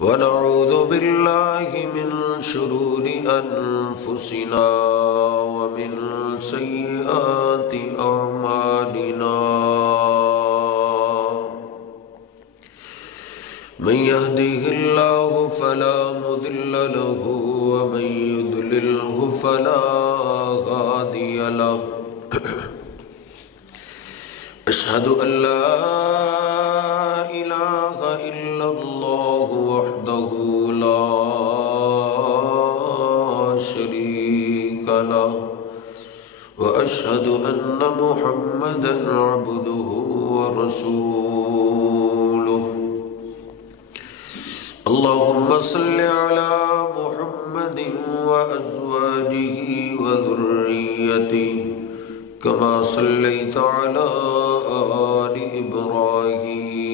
ونعوذ بالله من شرور أنفسنا ومن سيئات أعمالنا من يهده الله فلا مضل له ومن يضلله فلا هادي له أشهد أن لا إله إلا الله وحده لا شريك له وأشهد أن محمدًا عبده ورسوله اللهم صل على محمد وأزواجه وذريته كما صليت على آل إبراهيم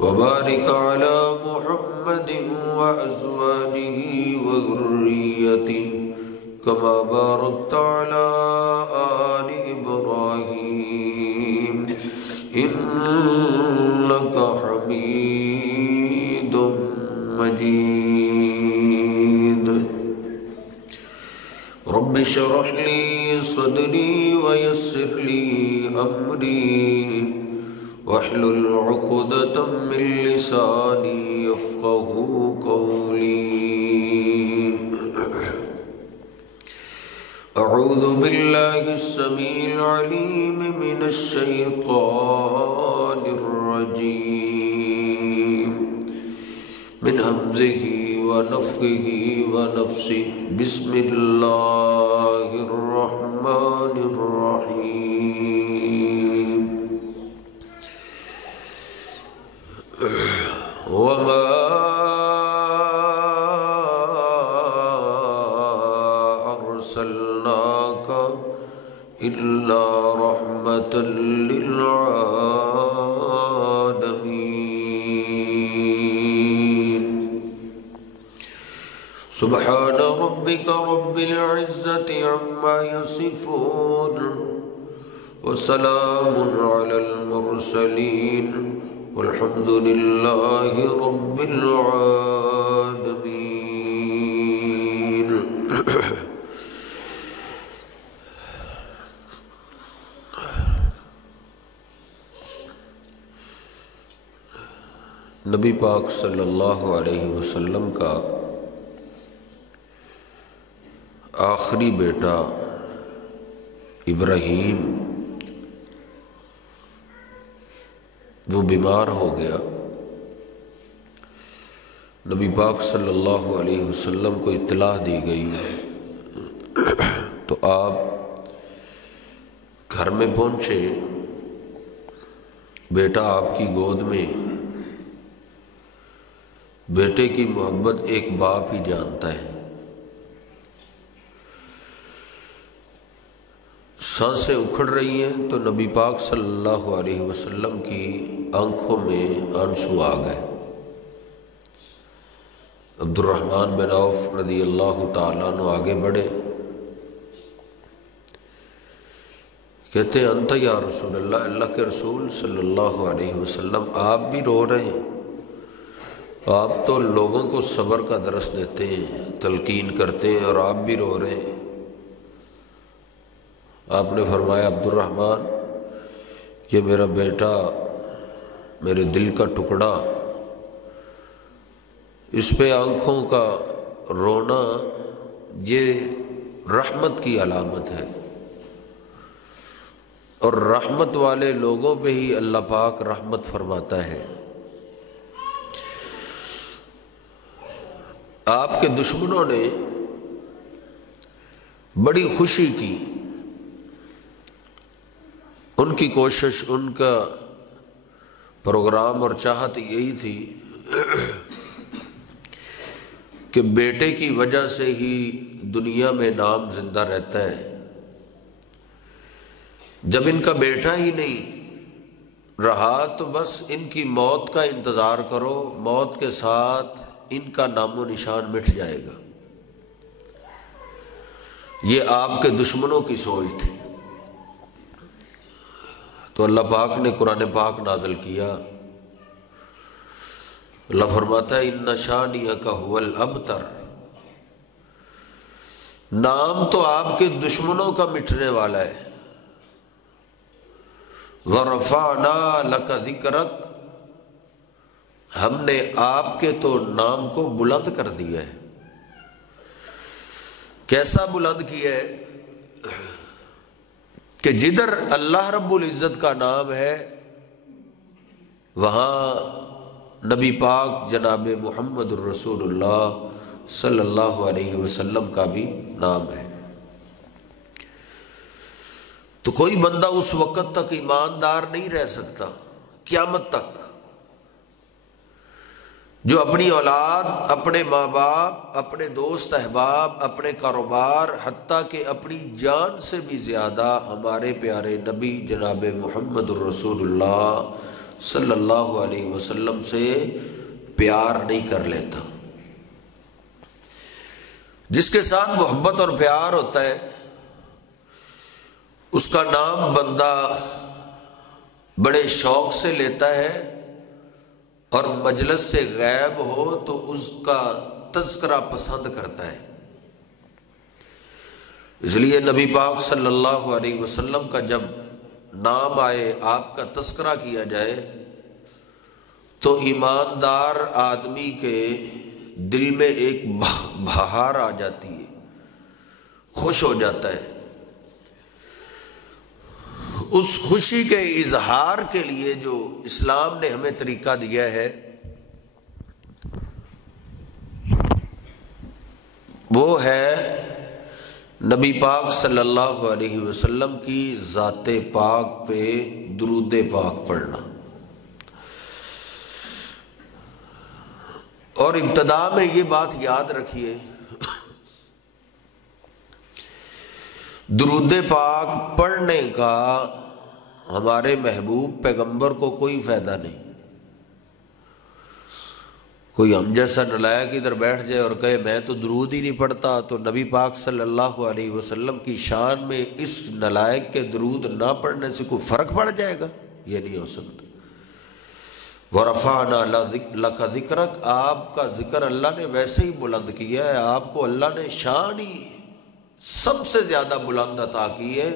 وبارك على محمد وأزواجه وذريته كما باركت على آل إبراهيم إنك حميد مجيد رب اشرح لي صدري ويسر لي أمري واحلل عقدة من لساني يفقهوا قولي أعوذ بالله السميع العليم من الشيطان الرجيم من همزه ونفخه ونفسه بسم الله الرحمن الرحيم وما أرسلناك إلا رحمة للعالمين سبحان ربك رب العزة عما يصفون وسلام على المرسلين والحمد لله رب العالمين نبی پاک صلی اللہ علیہ وسلم کا آخری بیٹا ابراہیم وہ بیمار ہو گیا۔ نبی پاک صلی اللہ علیہ وسلم کو اطلاع دی گئی تو آپ گھر میں پہنچے۔ بیٹا آپ کی گود میں۔ بیٹے کی محبت ایک باپ ہی جانتا ہے۔ سانسیں اکھڑ رہی ہیں تو نبی پاک صلی اللہ علیہ وسلم کی آنکھوں میں آنسو آ گئے۔ عبد الرحمن بن عوف رضی اللہ تعالیٰ عنہ آگے بڑھے، کہتے ہیں انت یا رسول اللہ، اللہ کے رسول صلی اللہ علیہ وسلم آپ بھی رو رہے ہیں؟ آپ تو لوگوں کو صبر کا درس دیتے ہیں، تلقین کرتے ہیں، اور آپ بھی رو رہے ہیں۔ آپ نے فرمایا عبد الرحمن، یہ میرا بیٹا، میرے دل کا ٹکڑا، اس پہ آنکھوں کا رونا یہ رحمت کی علامت ہے، اور رحمت والے لوگوں پہ ہی اللہ پاک رحمت فرماتا ہے۔ آپ کے دشمنوں نے بڑی خوشی کی، ان کی کوشش، ان کا پروگرام اور چاہت یہی تھی کہ بیٹے کی وجہ سے ہی دنیا میں نام زندہ رہتا ہے۔ جب ان کا بیٹا ہی نہیں رہا تو بس ان کی موت کا انتظار کرو، موت کے ساتھ ان کا نام و نشان مٹ جائے گا۔ یہ آپ کے دشمنوں کی سوچ تھی۔ تو اللہ پاک نے قرآن پاک نازل کیا، اللہ فرماتا ہے ان شانئک ھو الابتر، نام تو آپ کے دشمنوں کا مٹنے والا ہے۔ وَرَفَعْنَا لَكَ ذِكْرَكَ، ہم نے آپ کے تو نام کو بلند کر دیا ہے۔ کیسا بلند کیا ہے کہ جدھر اللہ رب العزت کا نام ہے وہاں نبی پاک جناب محمد الرسول اللہ صلی اللہ علیہ وسلم کا بھی نام ہے۔ تو کوئی بندہ اس وقت تک ایماندار نہیں رہ سکتا قیامت تک جو اپنی اولاد، اپنے ماں باپ، اپنے دوست احباب، اپنے کاروبار، حتیٰ کہ اپنی جان سے بھی زیادہ ہمارے پیارے نبی جناب محمد الرسول اللہ صلی اللہ علیہ وسلم سے پیار نہیں کر لیتا۔ جس کے ساتھ محبت اور پیار ہوتا ہے اس کا نام بندہ بڑے شوق سے لیتا ہے، اور مجلس سے غائب ہو تو اس کا تذکرہ پسند کرتا ہے۔ اس لیے نبی پاک صلی اللہ علیہ وسلم کا جب نام آئے، آپ کا تذکرہ کیا جائے تو ایماندار آدمی کے دل میں ایک بہار آ جاتی ہے، خوش ہو جاتا ہے۔ اس خوشی کے اظہار کے لیے جو اسلام نے ہمیں طریقہ دیا ہے وہ ہے نبی پاک صلی اللہ علیہ وسلم کی ذات پاک پہ درود پاک پڑھنا۔ اور ابتدا میں یہ بات یاد رکھیے، درود پاک پڑھنے کا ہمارے محبوب پیغمبر کو کوئی فائدہ نہیں۔ کوئی ہم جیسا نلائق ادھر بیٹھ جائے اور کہے میں تو درود ہی نہیں پڑھتا، تو نبی پاک صلی اللہ علیہ وسلم کی شان میں اس نلائق کے درود نہ پڑھنے سے کوئی فرق پڑ جائے گا؟ یہ نہیں ہو سکتا۔ وَرَفَعْنَا لَكَ ذِكْرَكَ، آپ کا ذکر اللہ نے ویسے ہی بلند کیا ہے، آپ کو اللہ نے شان ہی سب سے زیادہ بلند عطا کی ہے۔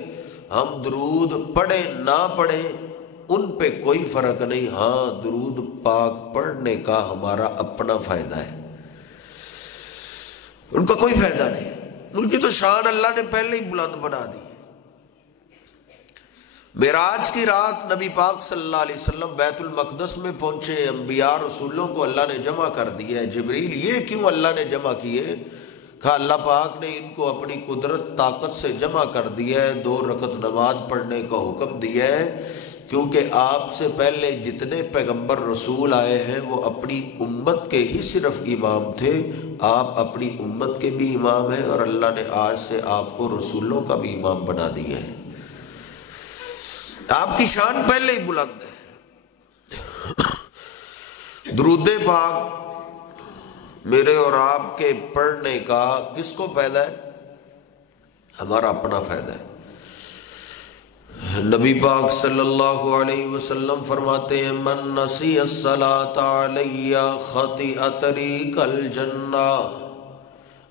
ہم درود پڑھیں نہ پڑھیں ان پہ کوئی فرق نہیں، ہاں درود پاک پڑھنے کا ہمارا اپنا فائدہ ہے، ان کا کوئی فائدہ نہیں، ان کی تو شان اللہ نے پہلے ہی بلند بنا دی۔ معراج کی رات نبی پاک صلی اللہ علیہ وسلم بیت المقدس میں پہنچے، انبیاء رسولوں کو اللہ نے جمع کر دیا ہے۔ جبریل یہ کیوں اللہ نے جمع کیے؟ کہا اللہ پاک نے ان کو اپنی قدرت طاقت سے جمع کر دیا ہے، 2 رکعت نماز پڑھنے کا حکم دیا ہے، کیونکہ آپ سے پہلے جتنے پیغمبر رسول آئے ہیں وہ اپنی امت کے ہی صرف امام تھے، آپ اپنی امت کے بھی امام ہیں، اور اللہ نے آج سے آپ کو رسولوں کا بھی امام بنا دیا ہے۔ آپ کی شان پہلے ہی بلند ہے۔ درود پاک میرے اور آپ کے پڑھنے کا کس کو فائدہ ہے؟ ہمارا اپنا فائدہ ہے۔ نبی پاک صلی اللہ علیہ وسلم فرماتے ہیں من نسی الصلاۃ علی خطئ طریق الجنہ،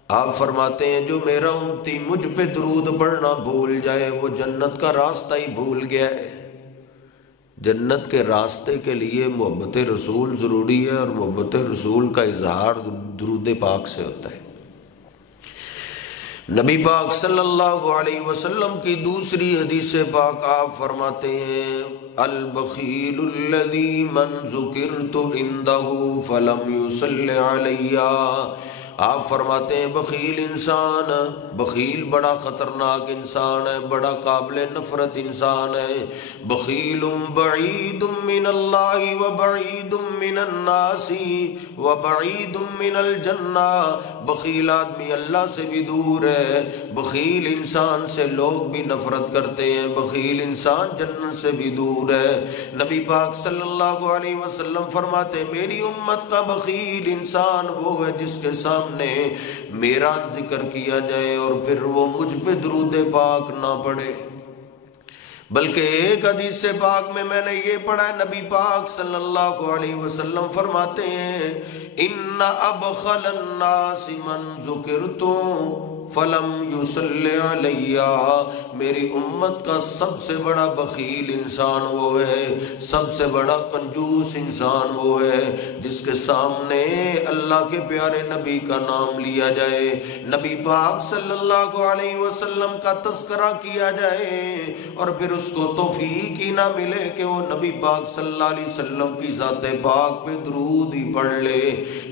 آپ فرماتے ہیں جو میرا امتی مجھ پہ درود پڑھنا بھول جائے وہ جنت کا راستہ ہی بھول گیا ہے۔ جنت کے راستے کے لیے محبت رسول ضروری ہے، اور محبت رسول کا اظہار درود پاک سے ہوتا ہے۔ نبی پاک صلی اللہ علیہ وسلم کی دوسری حدیث پاک آپ فرماتے ہیں البخیل الذی من ذکرت عندہ فلم یصلی علی، آپ فرماتے ہیں بخیل انسان، بخیل بڑا خطرناک انسان ہے، بڑا قابل نفرت انسان ہے۔ بخیل بعید من اللہ وبعید من الناس وبعید من الجنہ، بخیل آدمی اللہ سے بھی دور ہے، بخیل انسان سے لوگ بھی نفرت کرتے ہیں، بخیل انسان جنت سے بھی دور ہے۔ نبی پاک صلی اللہ علیہ وسلم فرماتے ہیں میری امت کا بخیل انسان وہ ہے جس کے سامنے میرا ذکر کیا جائے اور پھر وہ مجھ پہ درود پاک نہ پڑھے۔ بلکہ ایک حدیث پاک میں نے یہ پڑھا ہے، نبی پاک صلی اللہ علیہ وسلم فرماتے ہیں ان ابخل الناس من ذکرت فلم یصلی علی، میری امت کا سب سے بڑا بخیل انسان وہ ہے، سب سے بڑا کنجوس انسان وہ ہے جس کے سامنے اللہ کے پیارے نبی کا نام لیا جائے، نبی پاک صلی اللہ علیہ وسلم کا تذکرہ کیا جائے اور پھر اس کو توفیق ہی نہ ملے کہ وہ نبی پاک صلی اللہ علیہ وسلم کی ذات پاک پہ درود ہی پڑھ لے۔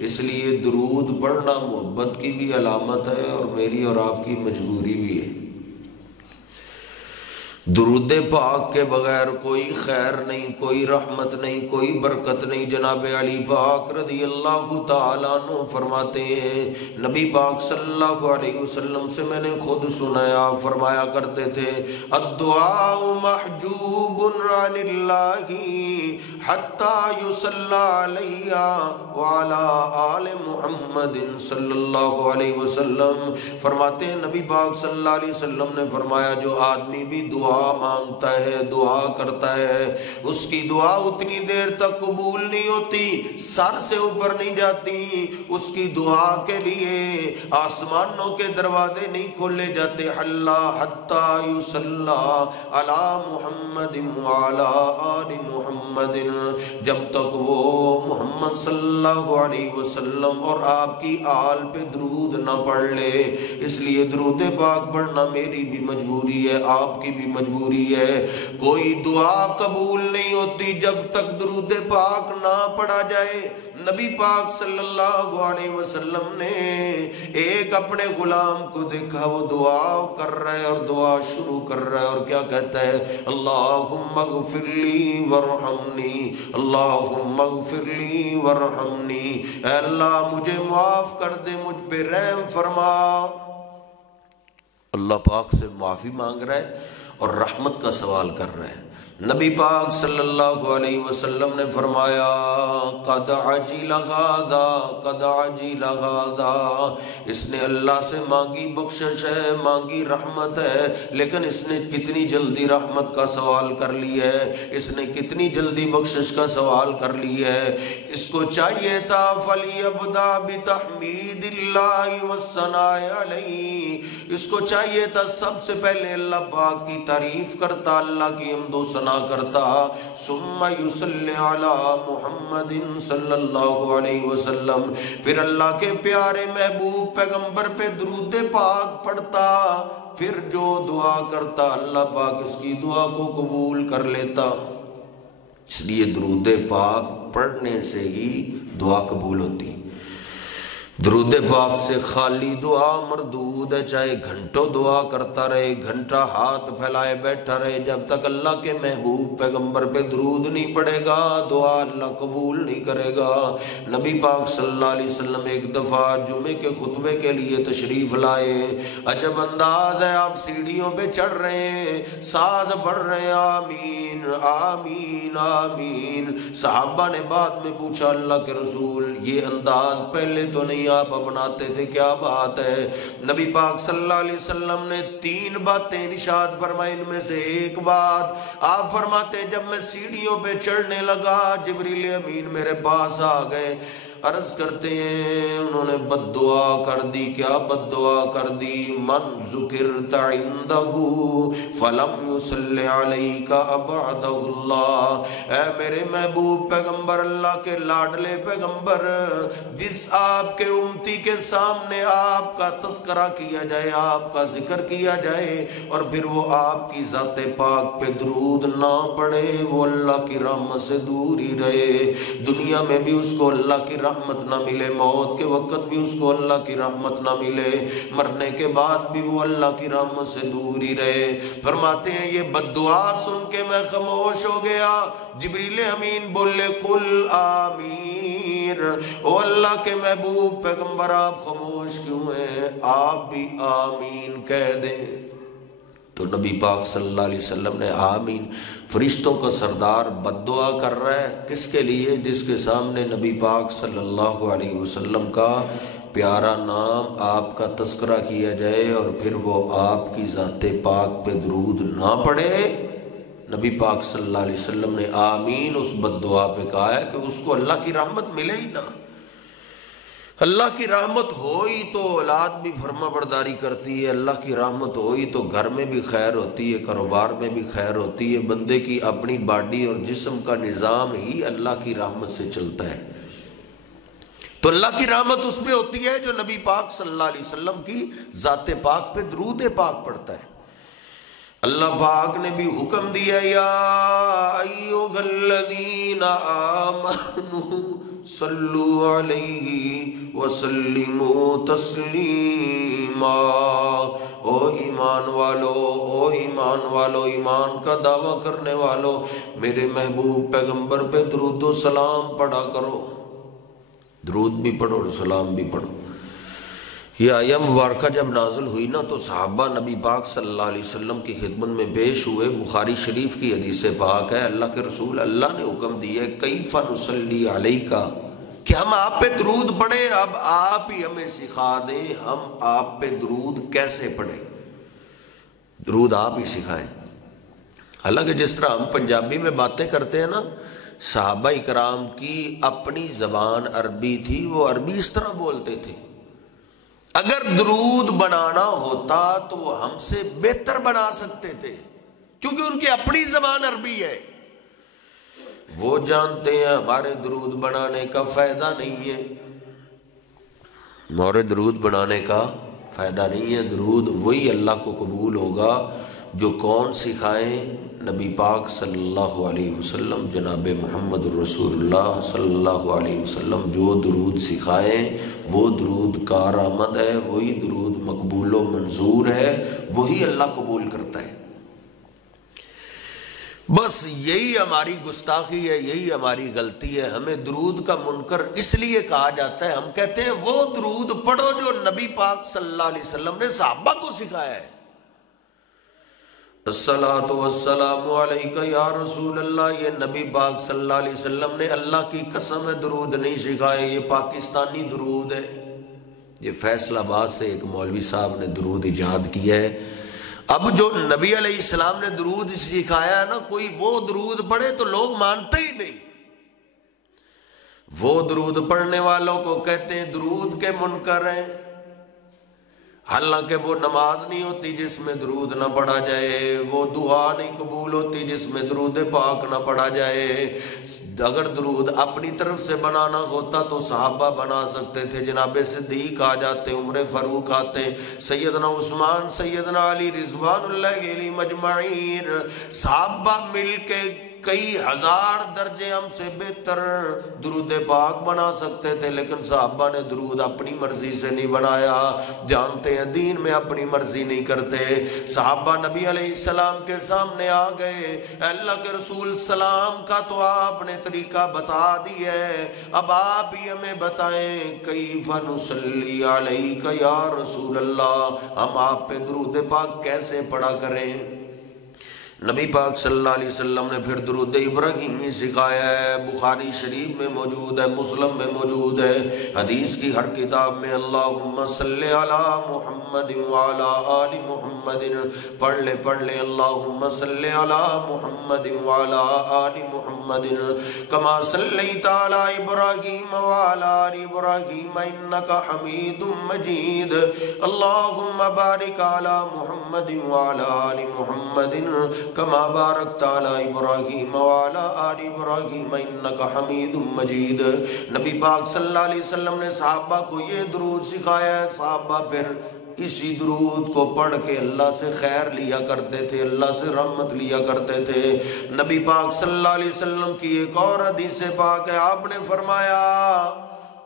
اس لیے درود پڑھنا محبت کی بھی علامت ہے اور میری اور آپ کی مجبوری بھی ہے۔ درود پاک کے بغیر کوئی خیر نہیں، کوئی رحمت نہیں، کوئی برکت نہیں۔ جناب علی پاک رضی اللہ تعالیٰ عنہ فرماتے ہیں نبی پاک صلی اللہ علیہ وسلم سے میں نے خود سنایا، فرمایا کرتے تھے الدعاء محجوب عن اللہ حتی یصلی علی وعلی آل محمد صلی اللہ علیہ وسلم۔ فرماتے ہیں نبی پاک صلی اللہ علیہ وسلم نے فرمایا جو آدمی بھی دعا مانگتا ہے، دعا کرتا ہے، اس کی دعا اتنی دیر تک قبول نہیں ہوتی، سر سے اوپر نہیں جاتی، اس کی دعا کے لیے آسمانوں کے دروازے نہیں کھولے جاتے حتی یصلی علی محمد وعلی آل محمد، جب تک وہ محمد صلی اللہ علیہ وسلم اور آپ کی آل پہ درود نہ پڑھ لے۔ اس لیے درود پاک پڑھنا میری بھی مجبوری ہے، آپ کی بھی مجبوری ہے۔ کوئی دعا قبول نہیں ہوتی جب تک درود پاک نہ پڑھا جائے۔ نبی پاک صلی اللہ علیہ وسلم نے ایک اپنے غلام کو دیکھا، وہ دعا کر رہا ہے اور دعا شروع کر رہا ہے اور کیا کہتا ہے اللہم اغفر لی ورحمنی، اللہم اغفر لی ورحمنی، اے اللہ مجھے معاف کر دے، مجھ پہ رحم فرما۔ اللہ پاک سے معافی مانگ رہا ہے اور رحمت کا سوال کر رہے ہیں۔ نبی پاک صلی اللہ علیہ وسلم نے فرمایا قد عجل غادا، قد عجل غادا، اس نے اللہ سے مانگی بخشش ہے، مانگی رحمت ہے، لیکن اس نے کتنی جلدی رحمت کا سوال کر لی ہے، اس نے کتنی جلدی بخشش کا سوال کر لی ہے۔ اس کو چاہیے تھا فَلْيَبْدَأْ بِتَحْمِيدِ اللَّهِ وَالثَّنَاءِ عَلَيْهِ، اس کو چاہیے تھا سب سے پہلے اللہ پاک کی تعریف کرتا، اللہ کی حمد و ثنا کرتا، ثم یصلی علی محمد صلی اللہ علیہ وسلم، پھر اللہ کے پیارے محبوب پیغمبر پہ درود پاک پڑھتا، پھر جو دعا کرتا اللہ پاک اس کی دعا کو قبول کر لیتا۔ اس لیے درود پاک پڑھنے سے ہی دعا قبول ہوتی۔ درود پاک سے خالی دعا مردود ہے، چاہے گھنٹوں دعا کرتا رہے، گھنٹہ ہاتھ پھیلائے بیٹھا رہے، جب تک اللہ کے محبوب پیغمبر پہ درود نہیں پڑے گا دعا اللہ قبول نہیں کرے گا۔ نبی پاک صلی اللہ علیہ وسلم ایک دفعہ جمعے کے خطبے کے لیے تشریف لائے، عجب انداز ہے، آپ سیڑھیوں پہ چڑھ رہے ہیں، ساتھ پڑھ رہے ہیں آمین آمین آمین۔ صحابہ نے بعد میں پوچھا اللہ کے رسول یہ انداز پہلے تو نہیں آپ اپناتے تھے، کیا بات ہے؟ نبی پاک صلی اللہ علیہ وسلم نے 3 باتیں ارشاد فرمائی، ان میں سے ایک بات آپ فرماتے جب میں سیڑھیوں پہ چڑھنے لگا جبریل امین میرے پاس آ گئے، عرض کرتے ہیں انہوں نے بد دعا کر دی۔ کیا بد دعا کر دی؟ من ذکرت عنده فلم یصلی علیک ابعدہ اللہ، اے میرے محبوب پیغمبر، اللہ کے لاڈلے پیغمبر، جس آپ کے امتی کے سامنے آپ کا تذکرہ کیا جائے، آپ کا ذکر کیا جائے اور پھر وہ آپ کی ذات پاک پہ درود نہ پڑے، وہ اللہ کی رحمت سے دور ہی رہے، دنیا میں بھی اس کو اللہ کی رحمت نہ ملے، موت کے وقت بھی اس کو اللہ کی رحمت نہ ملے، مرنے کے بعد بھی وہ اللہ کی رحمت سے دور ہی رہے۔ فرماتے ہیں یہ بد دعا سن کے میں خاموش ہو گیا، جبریل امین بولے قل آمین، او اللہ کے محبوب پیغمبر آپ خاموش کیوں ہیں؟ آپ بھی آمین کہہ دیں۔ تو نبی پاک صلی اللہ علیہ وسلم نے آمین، فرشتوں کا سردار بد دعا کر رہا ہے کس کے لیے؟ جس کے سامنے نبی پاک صلی اللہ علیہ وسلم کا پیارا نام، آپ کا تذکرہ کیا جائے اور پھر وہ آپ کی ذات پاک پہ درود نہ پڑے، نبی پاک صلی اللہ علیہ وسلم نے آمین اس بد دعا پہ کہا ہے کہ اس کو اللہ کی رحمت ملے ہی نہ۔ اللہ کی رحمت ہوئی تو اولاد بھی فرما برداری کرتی ہے، اللہ کی رحمت ہوئی تو گھر میں بھی خیر ہوتی ہے، کاروبار میں بھی خیر ہوتی ہے، بندے کی اپنی باڈی اور جسم کا نظام ہی اللہ کی رحمت سے چلتا ہے۔ تو اللہ کی رحمت اس پہ ہوتی ہے جو نبی پاک صلی اللہ علیہ وسلم کی ذات پاک پہ درود پاک پڑھتا ہے۔ اللہ پاک نے بھی حکم دیا یا ایھا الذین آمنوا صلوا علیہ وسلموا تسلیما، او ایمان والو، ایمان کا دعویٰ کرنے والو، میرے محبوب پیغمبر پہ درود و سلام پڑھا کرو۔ درود بھی پڑھو اور سلام بھی پڑھو۔ یہ آیہ مبارکہ جب نازل ہوئی نا تو صحابہ نبی پاک صلی اللہ علیہ وسلم کی خدمت میں پیش ہوئے۔ بخاری شریف کی حدیث پاک ہے، اللہ کے رسول اللہ نے حکم دیا ہے کیف نصلی علیک، کہ ہم آپ پہ درود پڑھیں۔ اب آپ ہی ہمیں سکھا دیں ہم آپ پہ درود کیسے پڑھیں، درود آپ ہی سکھائیں۔ حالانکہ جس طرح ہم پنجابی میں باتیں کرتے ہیں نا، صحابہ اکرام کی اپنی زبان عربی تھی، وہ عربی اس طرح بولتے تھے۔ اگر درود بنانا ہوتا تو وہ ہم سے بہتر بنا سکتے تھے، کیونکہ ان کی اپنی زبان عربی ہے۔ وہ جانتے ہیں ہمارے درود بنانے کا فائدہ نہیں ہے، ہمارے درود بنانے کا فائدہ نہیں ہے۔ درود وہی اللہ کو قبول ہوگا جو کون سکھائیں؟ نبی پاک صلی اللہ علیہ وسلم، جناب محمد الرسول اللہ صلی اللہ علیہ وسلم جو درود سکھائیں وہ درود کارآمد ہے، وہی درود مقبول و منظور ہے، وہی اللہ قبول کرتا ہے۔ بس یہی ہماری گستاخی ہے، یہی ہماری غلطی ہے۔ ہمیں درود کا منکر اس لیے کہا جاتا ہے، ہم کہتے ہیں وہ درود پڑھو جو نبی پاک صلی اللہ علیہ وسلم نے صحابہ کو سکھایا ہے۔ الصلاۃ والسلام علیک یا رسول اللہ، یہ نبی پاک صلی اللہ علیہ وسلم نے اللہ کی قسم ہے درود نہیں سکھائے، یہ پاکستانی درود ہے۔ یہ فیصل آباد سے ایک مولوی صاحب نے درود ایجاد کیا ہے۔ اب جو نبی علیہ السلام نے درود سکھایا ہے نا، کوئی وہ درود پڑھے تو لوگ مانتے ہی نہیں۔ وہ درود پڑھنے والوں کو کہتے ہیں درود کے منکر ہیں، حالانکہ وہ نماز نہیں ہوتی جس میں درود نہ پڑھا جائے، وہ دعا نہیں قبول ہوتی جس میں درود پاک نہ پڑھا جائے۔ اگر درود اپنی طرف سے بنانا ہوتا تو صحابہ بنا سکتے تھے، جناب صدیق آ جاتے، عمر فاروق آتے، سیدنا عثمان، سیدنا علی رضوان اللہ علیہ مجمعین، صحابہ مل کے کئی ہزار درجے ہم سے بہتر درود پاک بنا سکتے تھے، لیکن صحابہ نے درود اپنی مرضی سے نہیں بنایا۔ جانتے ہیں دین میں اپنی مرضی نہیں کرتے۔ صحابہ نبی علیہ السلام کے سامنے آ گئے، اللہ کے رسول سلام کا تو آپ نے طریقہ بتا دیا ہے، اب آپ ہی ہمیں بتائیں کیف نصلی علیک یا رسول اللہ، ہم آپ پہ درود پاک کیسے پڑھا کریں؟ نبی پاک صلی اللہ علیہ وسلم نے پھر درود ابراہیمی سکھایا ہے، بخاری شریف میں موجود ہے، مسلم میں موجود ہے، حدیث کی ہر کتاب میں اللہم صلی علی محمد وعلی آل محمد، پڑھ لے اللہم صلی علی محمد وعلی آل محمد کما صلیت علی ابراہیم وعلی آل ابراہیم انک حمید مجید، اللہم بارک علی محمد وعلی آل محمد کما بارکت علی ابراہیم وعلی آل ابراہیم انک حمید مجید۔ نبی پاک صلی اللہ علیہ وسلم نے صحابہ کو یہ درود سکھایا ہے، صحابہ پھر اسی درود کو پڑھ کے اللہ سے خیر لیا کرتے تھے، اللہ سے رحمت لیا کرتے تھے۔ نبی پاک صلی اللہ علیہ وسلم کی ایک اور حدیث پاک ہے، آپ نے فرمایا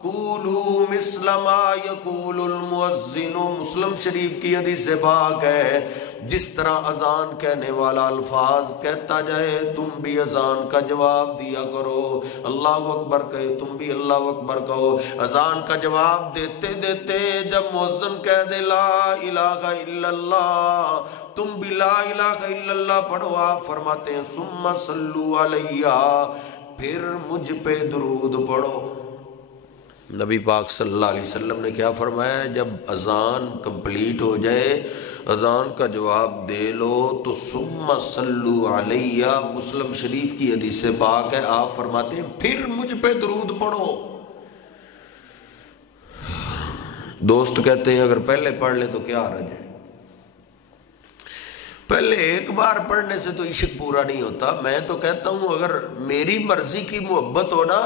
قولوا مثل ما یقول المؤذن، مسلم شریف کی حدیث پاک ہے، جس طرح اذان کہنے والا الفاظ کہتا جائے تم بھی اذان کا جواب دیا کرو، اللہ اکبر کہے تم بھی اللہ اکبر کہو۔ اذان کا جواب دیتے دیتے جب مؤذن کہہ دے لا الہ الا اللہ، تم بھی لا الہ الا اللہ پڑھو، آپ فرماتے ہیں ثم صلوا علیہ، پھر مجھ پہ درود پڑھو۔ نبی پاک صلی اللہ علیہ وسلم نے کیا فرمایا؟ جب اذان کمپلیٹ ہو جائے اذان کا جواب دے لو تو ثم صلو علیہ، مسلم شریف کی حدیث پاک ہے، آپ فرماتے ہیں پھر مجھ پہ درود پڑھو۔ دوست کہتے ہیں اگر پہلے پڑھ لے تو کیا حرج ہے؟ پہلے ایک بار پڑھنے سے تو عشق پورا نہیں ہوتا۔ میں تو کہتا ہوں اگر میری مرضی کی محبت ہو نا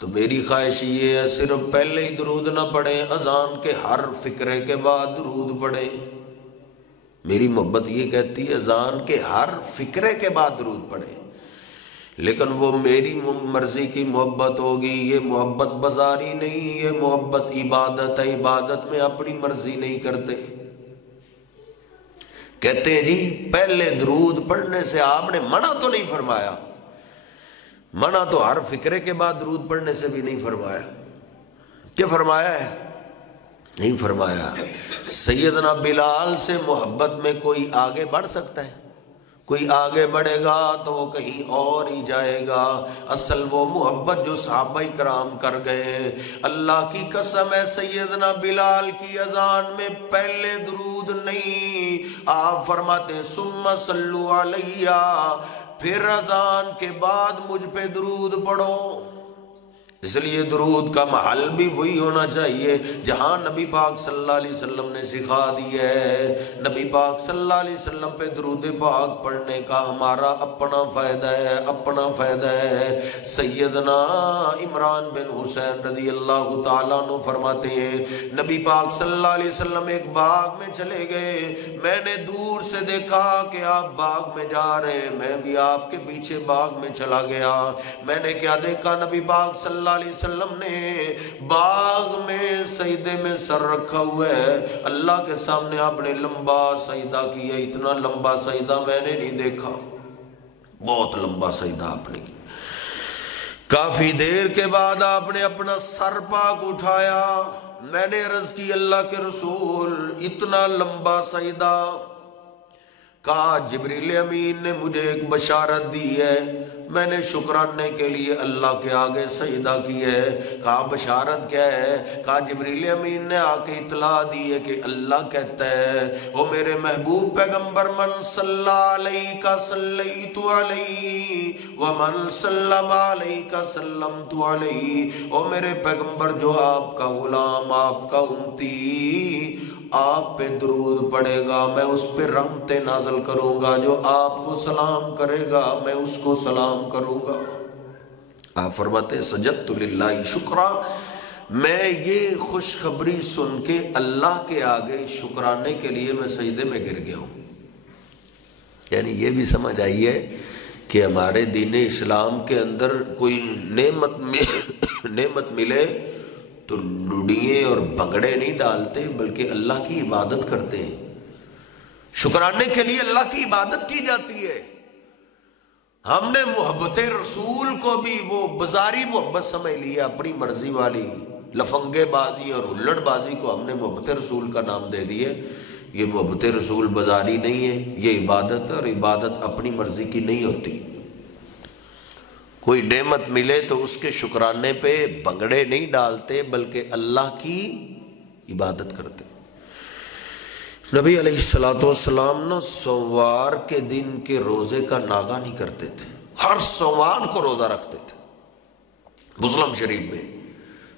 تو میری خواہش یہ ہے صرف پہلے ہی درود نہ پڑھیں، اذان کے ہر فقرے کے بعد درود پڑھیں۔ میری محبت یہ کہتی ہے اذان کے ہر فقرے کے بعد درود پڑھیں، لیکن وہ میری مرضی کی محبت ہوگی، یہ محبت بازاری نہیں، یہ محبت عبادت ہے، عبادت میں اپنی مرضی نہیں کرتے۔ کہتے ہیں جی پہلے درود پڑھنے سے آپ نے منع تو نہیں فرمایا، منع تو ہر فقرے کے بعد درود پڑھنے سے بھی نہیں فرمایا۔ کیا فرمایا ہے؟ نہیں فرمایا۔ سیدنا بلال سے محبت میں کوئی آگے بڑھ سکتا ہے؟ کوئی آگے بڑھے گا تو وہ کہیں اور ہی جائے گا۔ اصل وہ محبت جو صحابہ کرام کر گئے، اللہ کی قسم ہے سیدنا بلال کی اذان میں پہلے درود نہیں، آپ فرماتے ہیں ثم صلو علیہ، پھر اذان کے بعد مجھ پہ درود پڑھو۔ اس لیے درود کا محل بھی وہی ہونا چاہیے جہاں نبی پاک صلی اللہ علیہ وسلم نے سکھا دی ہے۔ نبی پاک صلی اللہ علیہ وسلم پہ درود پاک پڑھنے کا ہمارا اپنا فائدہ ہے، اپنا فائدہ ہے۔ سیدنا عمران بن حسین رضی اللہ تعالیٰ عنہ فرماتے ہیں نبی پاک صلی اللہ علیہ وسلم ایک باغ میں چلے گئے، میں نے دور سے دیکھا کہ آپ باغ میں جا رہے ہیں، میں بھی آپ کے پیچھے باغ میں چلا گیا۔ میں نے کیا دیکھا؟ نبی پاک صلی اللہ علیہ وسلم نے باغ میں سجدے میں سر رکھا ہوا ہے، اللہ کے سامنے آپ نے لمبا سجدہ کیا۔ اتنا لمبا سجدہ میں نے نہیں دیکھا، بہت لمبا سجدہ آپ نے کیا۔ کافی دیر کے بعد آپ نے اپنا سر پاک اٹھایا، میں نے عرض کی اللہ کے رسول اتنا لمبا سجدہ؟ کہا جبریل امین نے مجھے ایک بشارت دی ہے، میں نے شکرانے کے لیے اللہ کے آگے سجدہ کی ہے۔ کہا بشارت کیا ہے؟ کہا جبریل امین نے آ کے اطلاع دی ہے کہ اللہ کہتا ہے او میرے محبوب پیغمبر من صلی علیک صلیت علیہ ومن سلم علیک سلمت علیہ، او میرے پیغمبر جو آپ کا غلام، آپ کا امتی آپ پہ درود پڑے گا میں اس پہ رحمتیں نازل کروں گا، جو آپ کو سلام کرے گا میں اس کو سلام کروں گا۔ آپ فرماتے ہیں سجدت للہ شکرا، میں یہ خوشخبری سن کے اللہ کے آگے شکرانے کے لیے میں سجدے میں گر گیا ہوں۔ یعنی یہ بھی سمجھ آئیے کہ ہمارے دین اسلام کے اندر کوئی نعمت ملے تو لڑیے اور بھنگڑے نہیں ڈالتے بلکہ اللہ کی عبادت کرتے ہیں۔ شکرانے کے لیے اللہ کی عبادت کی جاتی ہے۔ ہم نے محبت رسول کو بھی وہ بازاری محبت سمجھ لی ہے، اپنی مرضی والی لفنگے بازی اور ہلڑ بازی کو ہم نے محبت رسول کا نام دے دیے۔ یہ محبت رسول بازاری نہیں ہے، یہ عبادت ہے، اور عبادت اپنی مرضی کی نہیں ہوتی۔ کوئی نعمت ملے تو اس کے شکرانے پہ بھنگڑے نہیں ڈالتے بلکہ اللہ کی عبادت کرتے۔ نبی علیہ السلام نا سوموار کے دن کے روزے کا ناغہ نہیں کرتے تھے، ہر سوموار کو روزہ رکھتے تھے۔ مسلم شریف میں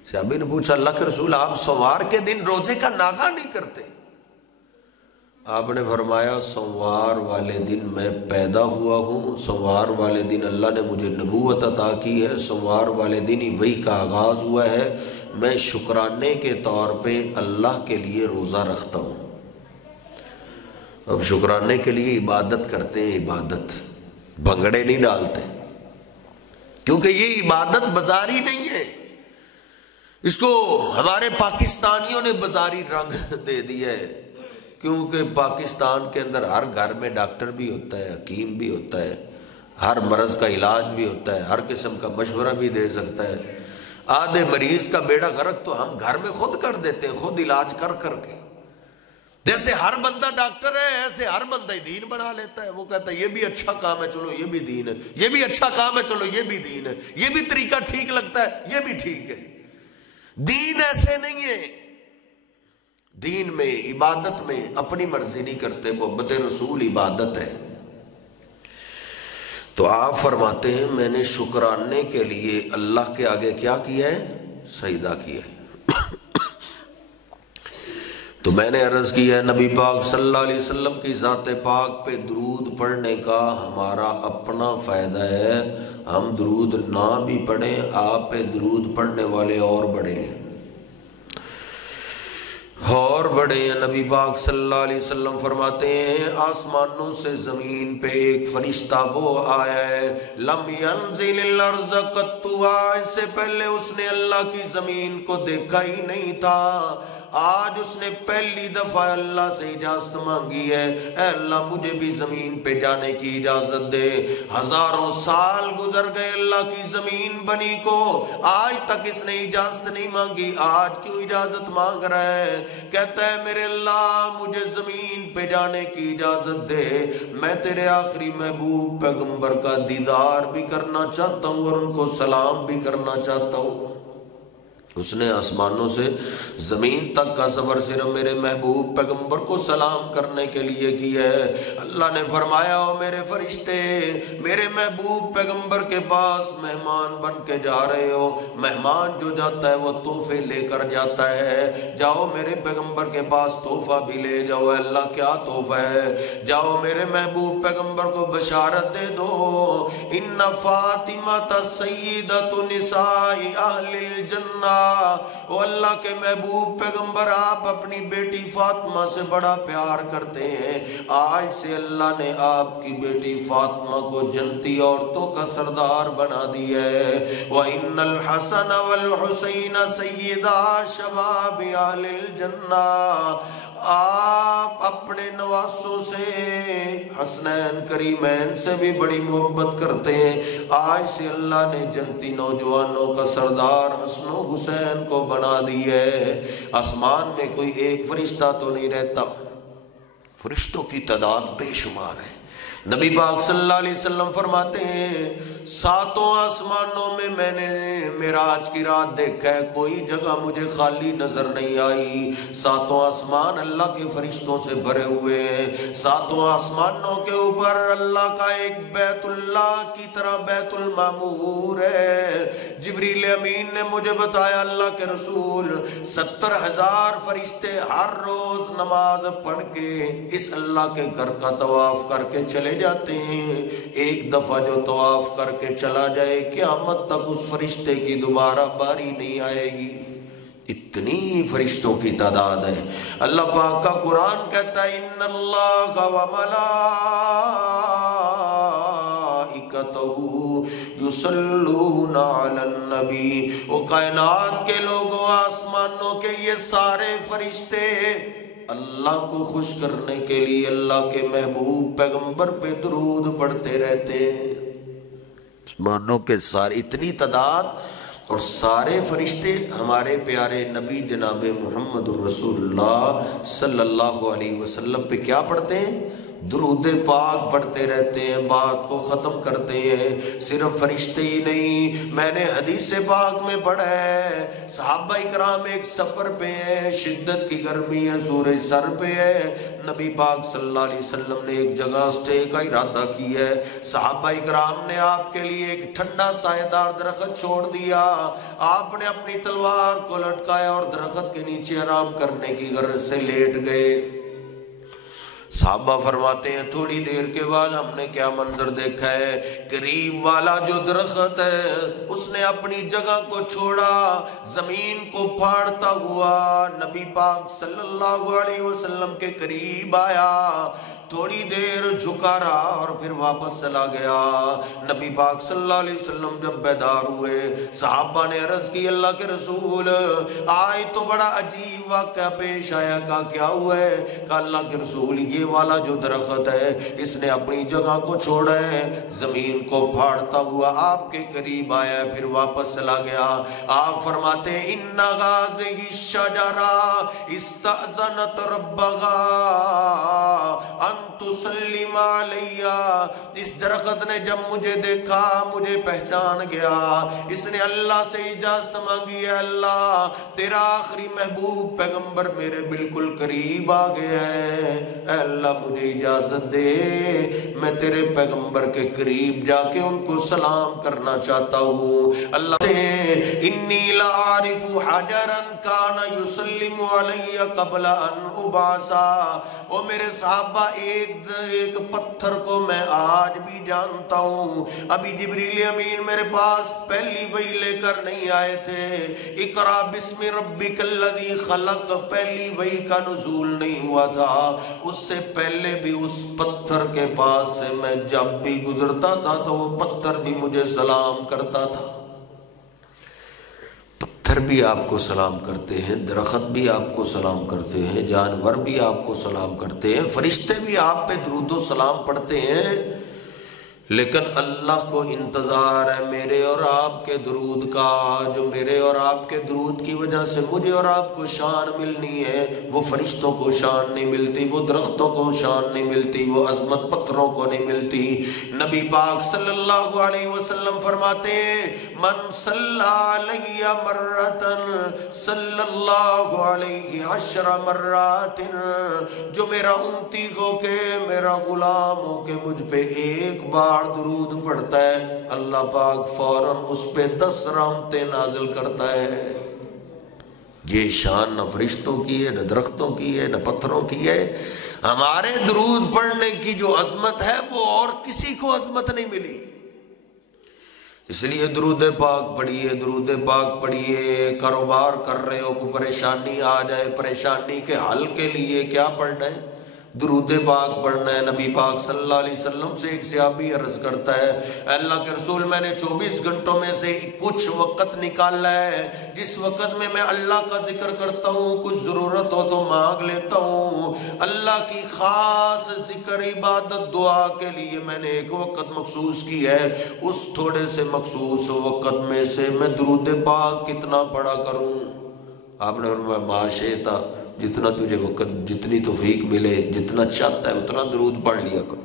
صحابی نے پوچھا اللہ کے رسول آپ سوموار کے دن روزے کا ناغہ نہیں کرتے؟ آپ نے فرمایا سوموار والے دن میں پیدا ہوا ہوں، سوموار والے دن اللہ نے مجھے نبوت عطا کی ہے، سوموار والے دن ہی وحی کا آغاز ہوا ہے، میں شکرانے کے طور پہ اللہ کے لیے روزہ رکھتا ہوں۔ اب شکرانے کے لیے عبادت کرتے ہیں، عبادت بھنگڑے نہیں ڈالتے، کیونکہ یہ عبادت بازاری نہیں ہے۔ اس کو ہمارے پاکستانیوں نے بازاری رنگ دے دیا ہے، کیونکہ پاکستان کے اندر ہر گھر میں ڈاکٹر بھی ہوتا ہے، حکیم بھی ہوتا ہے، ہر مرض کا علاج بھی ہوتا ہے، ہر قسم کا مشورہ بھی دے سکتا ہے۔ آدھے مریض کا بیڑا غرق تو ہم گھر میں خود کر دیتے ہیں، خود علاج کر کر کے۔ جیسے ہر بندہ ڈاکٹر ہے ایسے ہر بندہ دین بنا لیتا ہے، وہ کہتا ہے یہ بھی اچھا کام ہے چلو یہ بھی دین ہے، یہ بھی اچھا کام ہے چلو یہ بھی دین ہے، یہ بھی طریقہ ٹھیک لگتا ہے یہ بھی ٹھیک ہے۔ دین ایسے نہیں ہے، دین میں عبادت میں اپنی مرضی نہیں کرتے، محبت رسول عبادت ہے۔ تو آپ فرماتے ہیں میں نے شکرانے کے لیے اللہ کے آگے کیا کیا ہے؟ سجدہ کیا ہے۔ تو میں نے عرض کیا ہے نبی پاک صلی اللہ علیہ وسلم کی ذات پاک پہ درود پڑھنے کا ہمارا اپنا فائدہ ہے، ہم درود نہ بھی پڑھیں، آپ پہ درود پڑھنے والے اور بڑے ہیں، اور بڑے ہیں۔ نبی پاک صلی اللہ علیہ وسلم فرماتے ہیں آسمانوں سے زمین پہ ایک فرشتہ وہ آیا ہے لم ينزل الارض قط، اس سے پہلے اس نے اللہ کی زمین کو دیکھا ہی نہیں تھا، آج اس نے پہلی دفعہ اللہ سے اجازت مانگی ہے، اے اللہ مجھے بھی زمین پہ جانے کی اجازت دے۔ ہزاروں سال گزر گئے اللہ کی زمین بنی کو، آج تک اس نے اجازت نہیں مانگی، آج کیوں اجازت مانگ رہا ہے؟ کہتا ہے میرے اللہ مجھے زمین پہ جانے کی اجازت دے، میں تیرے آخری محبوب پیغمبر کا دیدار بھی کرنا چاہتا ہوں اور ان کو سلام بھی کرنا چاہتا ہوں۔ اس نے آسمانوں سے زمین تک کا سفر صرف میرے محبوب پیغمبر کو سلام کرنے کے لیے کیا ہے۔ اللہ نے فرمایا او میرے فرشتے، میرے محبوب پیغمبر کے پاس مہمان بن کے جا رہے ہو، مہمان جو جاتا ہے وہ تحفے لے کر جاتا ہے، جاؤ میرے پیغمبر کے پاس تحفہ بھی لے جاؤ۔ اللہ کیا تحفہ ہے؟ جاؤ میرے محبوب پیغمبر کو بشارت دے دو، ان فاطمہ سیدۃ نساء اہل الجنہ، او اللہ کے محبوب پیغمبر آپ اپنی بیٹی فاطمہ سے بڑا پیار کرتے ہیں، آج سے اللہ نے آپ کی بیٹی فاطمہ کو جنتی عورتوں کا سردار بنا دیا ہے۔ وَإِنَّ الْحَسَنَ وَالْحُسَيْنَ سَيِّدَا شَبَابِ أَهْلِ الْجَنَّةِ، آپ اپنے نواسوں سے حسنین کریمین سے بھی بڑی محبت کرتے ہیں، آج سے اللہ نے جنتی نوجوانوں کا سردار حسن و حسین کو بنا دی ہے۔ آسمان میں کوئی ایک فرشتہ تو نہیں رہتا، فرشتوں کی تعداد بے شمار ہے۔ نبی پاک صلی اللہ علیہ وسلم فرماتے ہیں ساتوں آسمانوں میں نے معراج کی رات دیکھا ہے، کوئی جگہ مجھے خالی نظر نہیں آئی، ساتوں آسمان اللہ کے فرشتوں سے بھرے ہوئے ہیں، ساتوں آسمانوں کے اوپر اللہ کا ایک بیت اللہ کی طرح بیت المعمور ہے۔ جبریل امین نے مجھے بتایا اللہ کے رسول 70,000 فرشتے ہر روز نماز پڑھ کے اس اللہ کے گھر کا طواف کر کے چلے جاتے ہیں، ایک دفعہ جو طواف کر کے چلا جائے قیامت تک اس فرشتے کی دوبارہ باری نہیں آئے گی، اتنی فرشتوں کی تعداد ہے۔ اللہ پاک کا قرآن کہتا ہے ان اللہ وملائکتہ یصلون علی النبی، وہ کائنات کے لوگوں آسمانوں کے یہ سارے فرشتے اللہ کو خوش کرنے کے لیے اللہ کے محبوب پیغمبر پہ درود پڑھتے رہتے ہیں۔ آسمانوں کے سارے اتنی تعداد، اور سارے فرشتے ہمارے پیارے نبی جناب محمد الرسول اللہ صلی اللہ علیہ وسلم پہ کیا پڑھتے ہیں؟ درود پاک پڑھتے رہتے ہیں، بات کو ختم کرتے ہیں۔ صرف فرشتے ہی نہیں، میں نے حدیث پاک میں پڑھا ہے صحابہ اکرام ایک سفر پہ ہیں، شدت کی گرمی ہے، سورج سر پہ ہے، نبی پاک صلی اللہ علیہ وسلم نے ایک جگہ اسٹے کا ارادہ کیا ہے، صحابہ اکرام نے آپ کے لیے ایک ٹھنڈا سایہ دار درخت چھوڑ دیا، آپ نے اپنی تلوار کو لٹکایا اور درخت کے نیچے آرام کرنے کی غرض سے لیٹ گئے۔ صحابہ فرماتے ہیں تھوڑی دیر کے بعد ہم نے کیا منظر دیکھا ہے، قریب والا جو درخت ہے اس نے اپنی جگہ کو چھوڑا، زمین کو پھاڑتا ہوا نبی پاک صلی اللہ علیہ وسلم کے قریب آیا، تھوڑی دیر جھکا رہا اور پھر واپس چلا گیا۔ نبی پاک صلی اللہ علیہ وسلم جب بیدار ہوئے، صحابہ نے عرض کی اللہ کے رسول آج تو بڑا عجیب واقعہ پیش آیا، کہا کیا ہوا ہے؟ کہا اللہ کے رسول یہ والا جو درخت ہے اس نے اپنی جگہ کو چھوڑا ہے، زمین کو پھاڑتا ہوا آپ کے قریب آیا پھر واپس چلا گیا۔ آپ فرماتے ہیں ان غازہ الشجرہ استأذنت ربها ان تسلم علیہ، اس درخت نے جب مجھے دیکھا مجھے پہچان گیا، اس نے اللہ سے اجازت مانگی ہے اللہ تیرا آخری محبوب پیغمبر میرے بالکل قریب آ گیا ہے، اے اللہ مجھے اجازت دے میں تیرے پیغمبر کے قریب جا کے ان کو سلام کرنا چاہتا ہوں۔ اللہ انی لعارف حجرا کان یسلم علی قبل ان ابعثا، او میرے صحابہ ایک پتھر کو میں آج بھی جانتا ہوں، ابھی جبریل امین میرے پاس پہلی وحی لے کر نہیں آئے تھے، اقرا بسم ربک الذی خلق پہلی وحی کا نزول نہیں ہوا تھا، اس سے پہلے بھی اس پتھر کے پاس سے میں جب بھی گزرتا تھا تو وہ پتھر بھی مجھے سلام کرتا تھا۔ پتھر بھی آپ کو سلام کرتے ہیں، درخت بھی آپ کو سلام کرتے ہیں، جانور بھی آپ کو سلام کرتے ہیں، فرشتے بھی آپ پہ درود و سلام پڑھتے ہیں، لیکن اللہ کو انتظار ہے میرے اور آپ کے درود کا، جو میرے اور آپ کے درود کی وجہ سے مجھے اور آپ کو شان ملنی ہے، وہ فرشتوں کو شان نہیں ملتی، وہ درختوں کو شان نہیں ملتی، وہ عظمت پتھروں کو نہیں ملتی۔ نبی پاک صلی اللہ علیہ وسلم فرماتے ہیں من صلی علی مرتن صلی اللہ علیہ 10 مرات، جو میرا امتی ہو کے میرا غلام ہو کے مجھ پہ ایک بار درود پڑھتا ہے، اللہ پاک فوراً اس پہ 10 رحمتیں نازل کرتا ہے۔ یہ شان نہ فرشتوں کی ہے، نہ درختوں کی ہے، نہ پتھروں کی ہے، ہمارے درود پڑھنے کی جو عظمت ہے وہ اور کسی کو عظمت نہیں ملی۔ اس لیے درود پاک پڑھیے، درود پاک پڑھیے۔ کاروبار کر رہے ہو، کوئی پریشانی آ جائے، پریشانی کے حل کے لیے کیا پڑھنا ہے؟ درود پاک پڑھنا ہے۔ نبی پاک صلی اللہ علیہ وسلم سے ایک صحابی عرض کرتا ہے اے اللہ کے رسول میں نے 24 گھنٹوں میں سے کچھ وقت نکالا ہے جس وقت میں اللہ کا ذکر کرتا ہوں، کچھ ضرورت ہو تو مانگ لیتا ہوں، اللہ کی خاص ذکر عبادت دعا کے لیے میں نے ایک وقت مخصوص کی ہے، اس تھوڑے سے مخصوص وقت میں سے میں درود پاک کتنا پڑھا کروں؟ آپ نے فرمایا ما شئت، جتنا تجھے وقت، جتنی توفیق ملے، جتنا چاہتا ہے اتنا درود پڑھ لیا کرو۔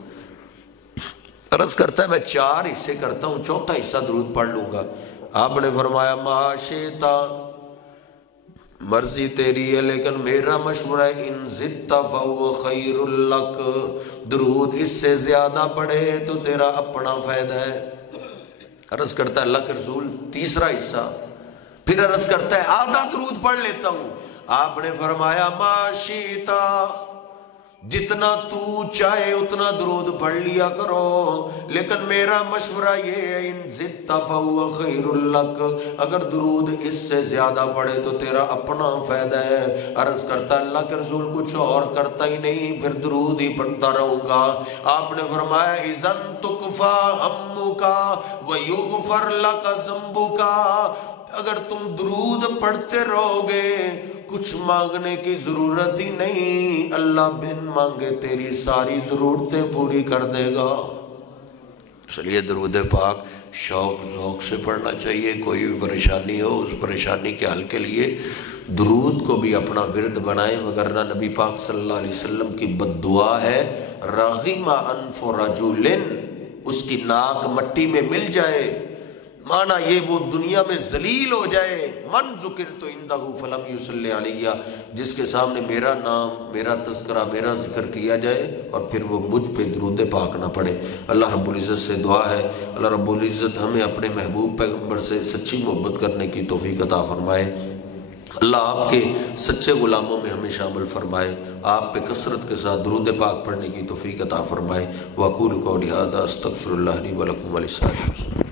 عرض کرتا ہے میں 4 حصے کرتا ہوں، چوتھا حصہ درود پڑھ لوں گا۔ آپ نے فرمایا ما شئت، مرضی تیری ہے لیکن میرا مشورہ ہے ان زدت فهو خیر لک، درود اس سے زیادہ پڑھے تو تیرا اپنا فائدہ ہے۔ عرض کرتا ہے اللہ کے رسول تیسرا حصہ، پھر عرض کرتا ہے آدھا درود پڑھ لیتا ہوں۔ آپ نے فرمایا ما شئت، جتنا تو چاہے اتنا درود پڑھ لیا کرو، لیکن میرا مشورہ یہ ہے ان زدت فهو خیر لک، اگر درود اس سے زیادہ پڑھے تو تیرا اپنا فائدہ ہے۔ عرض کرتا اللہ کے رسول کچھ اور کرتا ہی نہیں، پھر درود ہی پڑھتا رہوں گا۔ آپ نے فرمایا اذن تکفا ہمک ویغفر لک ذنبک، اگر تم درود پڑھتے رہو گے کچھ مانگنے کی ضرورت ہی نہیں، اللہ بن مانگے تیری ساری ضرورتیں پوری کر دے گا۔ اس لیے درود پاک شوق ذوق سے پڑھنا چاہیے۔ کوئی بھی پریشانی ہو اس پریشانی کے حل کے لیے درود کو بھی اپنا ورد بنائیں، وگرنہ نبی پاک صلی اللہ علیہ وسلم کی بد دعا ہے رغم انف رجل، اس کی ناک مٹی میں مل جائے، مانا یہ وہ دنیا میں ذلیل ہو جائے۔ من ذکرت عندہ فلم یصلی علیہ، جس کے سامنے میرا نام، میرا تذکرہ، میرا ذکر کیا جائے اور پھر وہ مجھ پہ درود پاک نہ پڑھے۔ اللہ رب العزت سے دعا ہے اللہ رب العزت ہمیں اپنے محبوب پیغمبر سے سچی محبت کرنے کی توفیق عطا فرمائے۔ اللہ آپ کے سچے غلاموں میں ہمیں شامل فرمائے، آپ پہ کثرت کے ساتھ درود پاک پڑھنے کی توفیق عطا فرمائے۔ وأقول قولی ھذا استغفر اللہ لی ولکم ولسائر المسلمین۔